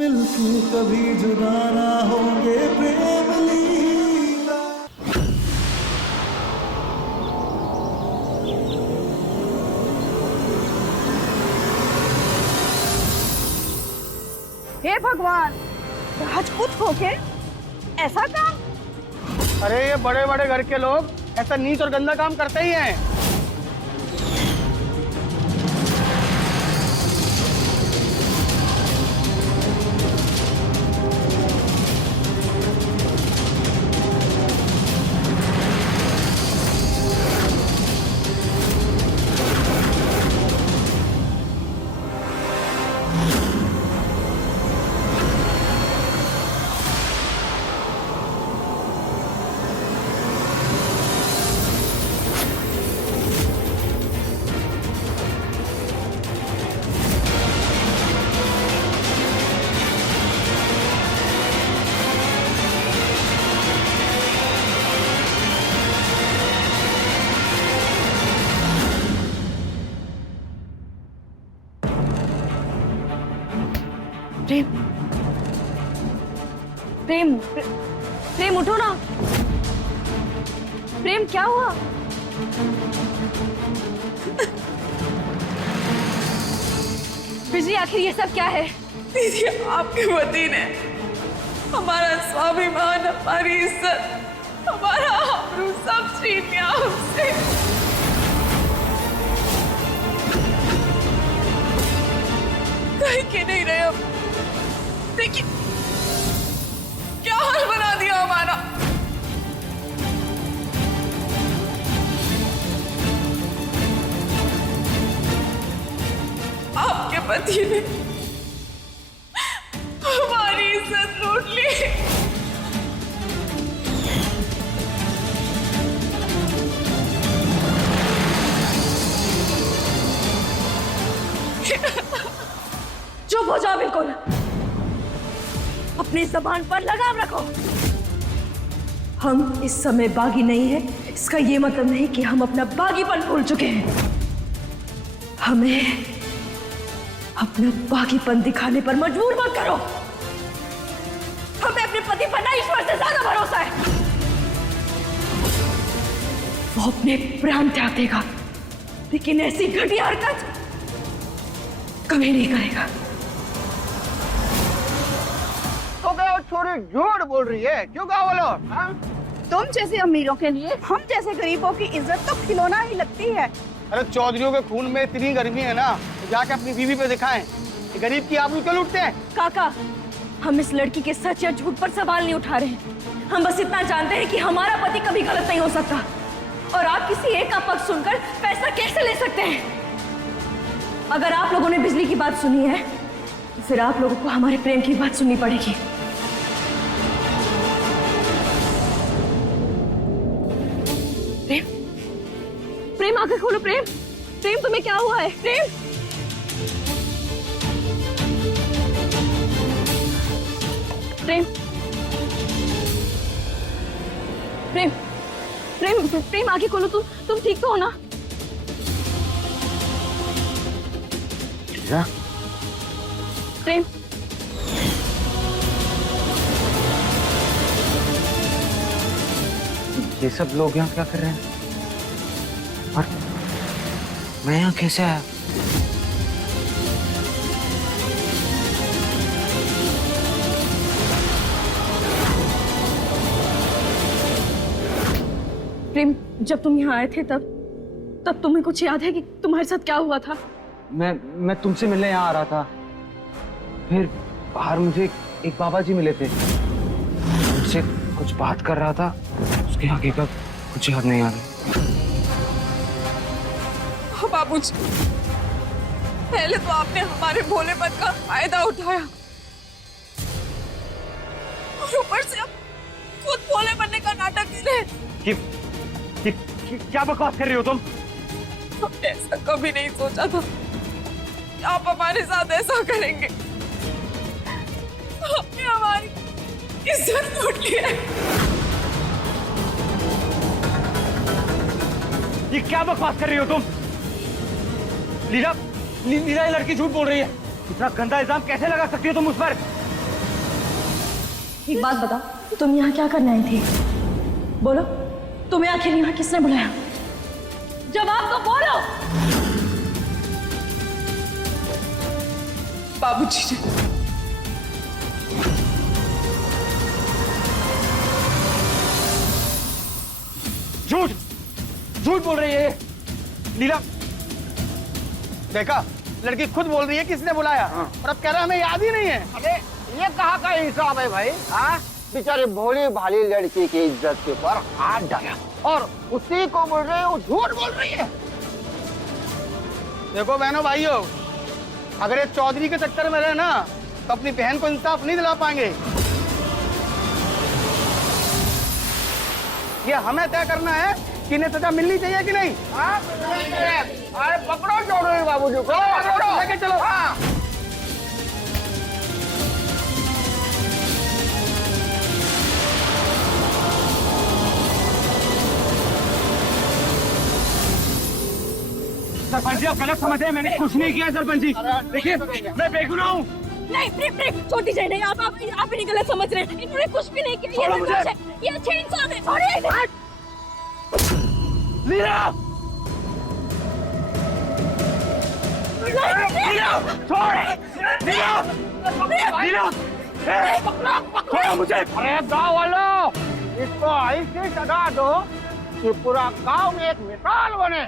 मिलके कभी जुदा ना होंगे प्रेम लीला। हे भगवान, राजपूत होके ऐसा काम। अरे ये बड़े बड़े घर के लोग ऐसा नीच और गंदा काम करते ही हैं। प्रेम, प्रेम, प्रेम उठो ना। प्रेम क्या हुआ? बिजली, आखिर ये सब क्या है? दीदी, आपके पति ने हमारा स्वाभिमान, हमारी इज्जत, हमारा आबरू सब छीन लिया हमसे। कहीं के नहीं रहे हम। देखिए क्या हाल बना दिया हमारा। आपके पति ने हमारी इज्जत लूट ली। चुप हो जाओ, बिल्कुल। अपनी जबान पर लगाम रखो। हम इस समय बागी नहीं है, इसका ये मतलब नहीं कि हम अपना बागीपन भूल चुके हैं। हमें अपना बागीपन दिखाने पर मजबूर मत करो। हमें अपने पति पर ना, ईश्वर से ज्यादा भरोसा है। वो अपने प्राण त्याग देगा, लेकिन ऐसी घटिया हरकत कभी नहीं करेगा। तो क्या वो छोरी झूठ बोल रही है? क्यों कहा बोलो? तुम जैसे अमीरों के लिए हम जैसे गरीबों की इज्जत तो खिलौना ही लगती है। अरे चौधरियों के खून में इतनी गर्मी है ना, तो जाके अपनी बीवी पे दिखाएं। ये गरीब की आबरू क्यों लूटते हैं? काका, हम इस लड़की के सच या झूठ पर सवाल नहीं उठा रहे हैं। हम बस इतना जानते हैं कि हमारा पति कभी गलत नहीं हो सकता, और आप किसी एक का पक्ष सुनकर पैसा कैसे ले सकते हैं? अगर आप लोगों ने बिजली की बात सुनी है, तो फिर आप लोगों को हमारे प्रेम की बात सुननी पड़ेगी। प्रेम, प्रेम आंखें खोलो। प्रेम, प्रेम तुम्हें क्या हुआ है? प्रेम, प्रेम, प्रेम, प्रेम, प्रेम आंखें खोलो। तुम ठीक तो हो ना? प्रेम, ये सब लोग यहाँ क्या कर रहे हैं? और मैं यहाँ कैसे आया? प्रेम, जब तुम यहाँ आए थे तब तुम्हें कुछ याद है कि तुम्हारे साथ क्या हुआ था? मैं तुमसे मिलने यहाँ आ रहा था। फिर बाहर मुझे एक बाबा जी मिले थे। उनसे कुछ बात कर रहा था, उसकी हकीकत कुछ याद नहीं आ रही। बाबूजी, पहले तो आपने हमारे भोलेपन का फायदा उठाया, और ऊपर से अब खुद भोले बनने का नाटक कर रहे। क्या बकवास कर रही हो तुम? हमने ऐसा कभी नहीं सोचा था कि आप हमारे साथ ऐसा करेंगे। आपने हमारी इज्जत लूट ली है। ये क्या बकवास कर रही हो तुम? लीला, ये लड़की झूठ बोल रही है। इतना गंदा इल्जाम कैसे लगा सकती हो तुम उस पर? एक बात बताओ, तुम यहाँ क्या करने आई थी? बोलो, तुम्हें आखिर यहाँ किसने बुलाया? जवाब तो बोलो। बाबूजी ने। झूठ झूठ बोल रही है ये। नीलम, देखा, लड़की खुद बोल रही है किसने बुलाया। और अब कह रहा है हमें याद ही नहीं है। अरे ये कहाँ का हिसाब है भाई? हाँ, बेचारे भोली भाली लड़की की इज्जत के ऊपर हाथ डाला और उसी को बोल रहे हो झूठ बोल रही है। देखो बहनों भाइयों, अगर ये चौधरी के चक्कर में रहे ना तो अपनी बहन को इंसाफ नहीं दिला पाएंगे। ये हमें तय करना है कि इन्हें सजा मिलनी चाहिए कि नहीं। अरे पकड़ो चौधरी बाबूजी को, पकड़ो लेके चलो। हाँ। सरपंच जी, आप गलत समझे हैं, मैंने कुछ नहीं किया सरपंच जी। देखिए, मैं बेगुनाह हूँ। नहीं, प्रेम प्रेम छोटी जय नहीं, आप इन्हें गलत समझ रहे हैं। इन्होंने कुछ भी नहीं किया। ये निर्दोष है, ये अच्छे इंसान है। छोड़िए इन्हें। नीलम! नीलम! छोड़! नीलम! नीलम! छोड़ो मुझे! अरे गाँव वालों, इसको ऐसी सजा दो कि पूरा गांव में एक मिसाल बने।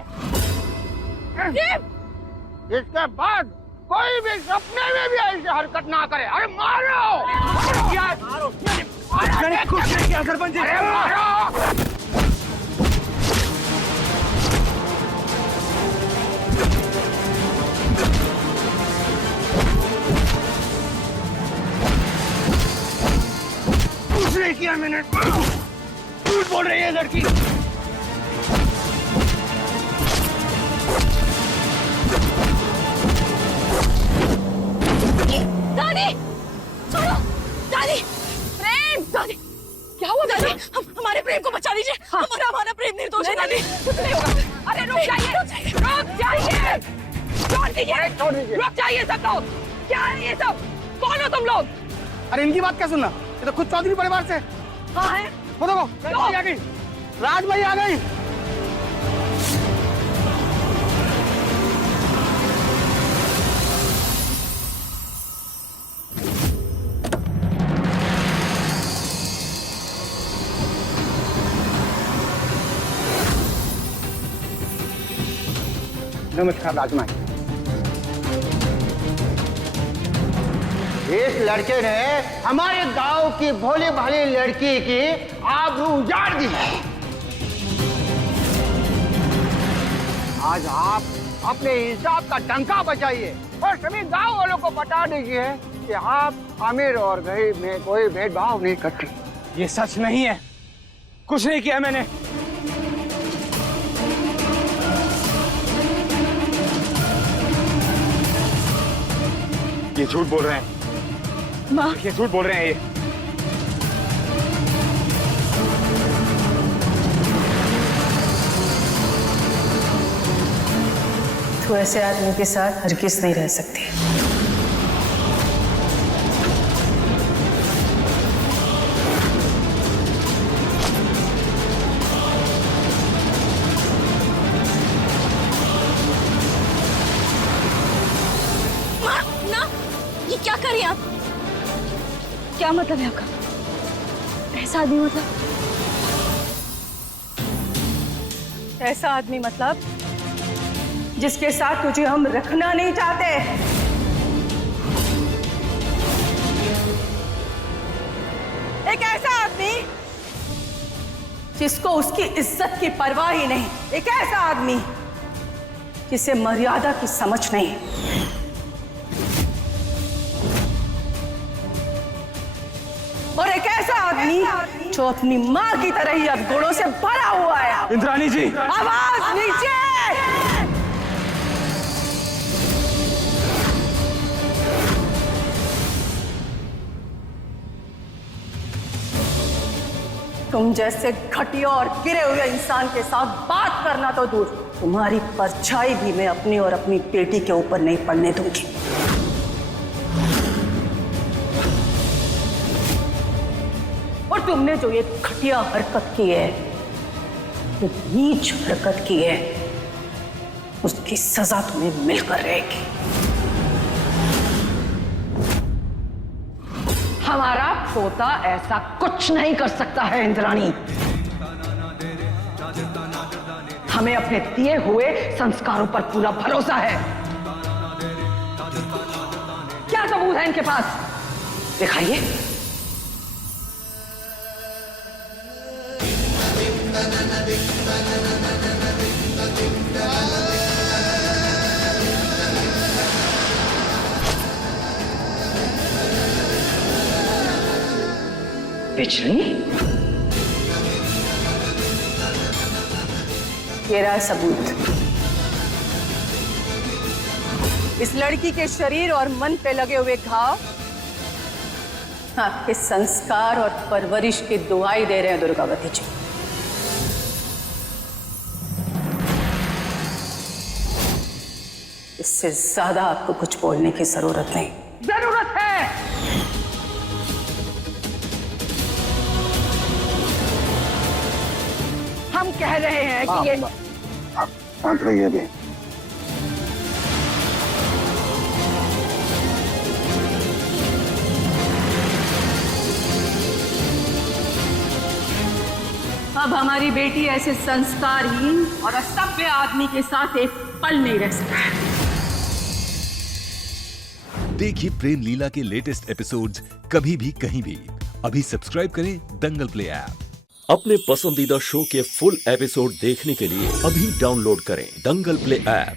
इसके बाद कोई भी सपने में भी ऐसी हरकत ना करे। अरे मारो! मैंने कुछ नहीं किया सरपंच जी। अरे मारो! कुछ नहीं किया मैंने। झूठ बोल रही है लड़की। दादी, छोड़ो। दादी, प्रेम। दादी, क्या हुआ दादी? हमारे प्रेम को बचा दीजिए। हमारा प्रेम निर्दोष है दादी। कुछ नहीं होगा। अरे रुक जाइए, रुक जाइए, छोड़ दीजिए, रुक जाइए सब लोग। क्या है ये सब? कौन हो तुम लोग? अरे इनकी बात क्या सुनना, ये तो खुद चौधरी परिवार से। हाँ है। वो देखो, राज आ गई। राज भाई आ गई। नमस्कार राजमा। इस लड़के ने हमारे गांव की भोली भाली लड़की की आबरू उजाड़ दी है। आज आप अपने हिसाब का डंका बजाइए और सभी गांव वालों को बता दीजिए कि आप अमीर और गरीब में कोई भेदभाव नहीं करते। ये सच नहीं है, कुछ नहीं किया मैंने। ये झूठ बोल रहे हैं। माँ, ये झूठ बोल रहे हैं ये। तो ऐसे आदमी के साथ हरगिज़ नहीं रह सकती। माँ, ना, ये क्या कर रही हैं आप? क्या मतलब है आपका? ऐसा आदमी मतलब? ऐसा आदमी मतलब जिसके साथ तुझे हम रखना नहीं चाहते। एक ऐसा आदमी जिसको उसकी इज्जत की परवाह ही नहीं। एक ऐसा आदमी जिसे मर्यादा की समझ नहीं। और एक ऐसा आदमी जो अपनी माँ की तरह ही अब गुणों से भरा हुआ है। इंद्राणी जी, आवाज नीचे। तुम जैसे घटिया और गिरे हुए इंसान के साथ बात करना तो दूर, तुम्हारी परछाई भी मैं अपनी और अपनी बेटी के ऊपर नहीं पड़ने दूंगी। तुमने जो ये घटिया हरकत की है, ये नीच हरकत की है, उसकी सजा तुम्हें मिलकर रहेगी। हमारा पोता ऐसा कुछ नहीं कर सकता है इंद्राणी। हमें अपने दिए हुए संस्कारों पर पूरा भरोसा है। क्या सबूत है इनके पास? दिखाइए। बिजली, ये रहा सबूत। इस लड़की के शरीर और मन पे लगे हुए घाव आपके संस्कार और परवरिश की दुहाई दे रहे हैं दुर्गावती जी। इससे ज्यादा आपको कुछ बोलने की जरूरत नहीं। जरूरत है। हम कह रहे हैं कि ये शांत रहिए अभी। अब हमारी बेटी ऐसे संस्कारहीन और असभ्य आदमी के साथ एक पल नहीं रह सकता है। देखिए प्रेम लीला के लेटेस्ट एपिसोड्स कभी भी कहीं भी। अभी सब्सक्राइब करें दंगल प्ले ऐप। अपने पसंदीदा शो के फुल एपिसोड देखने के लिए अभी डाउनलोड करें दंगल प्ले ऐप।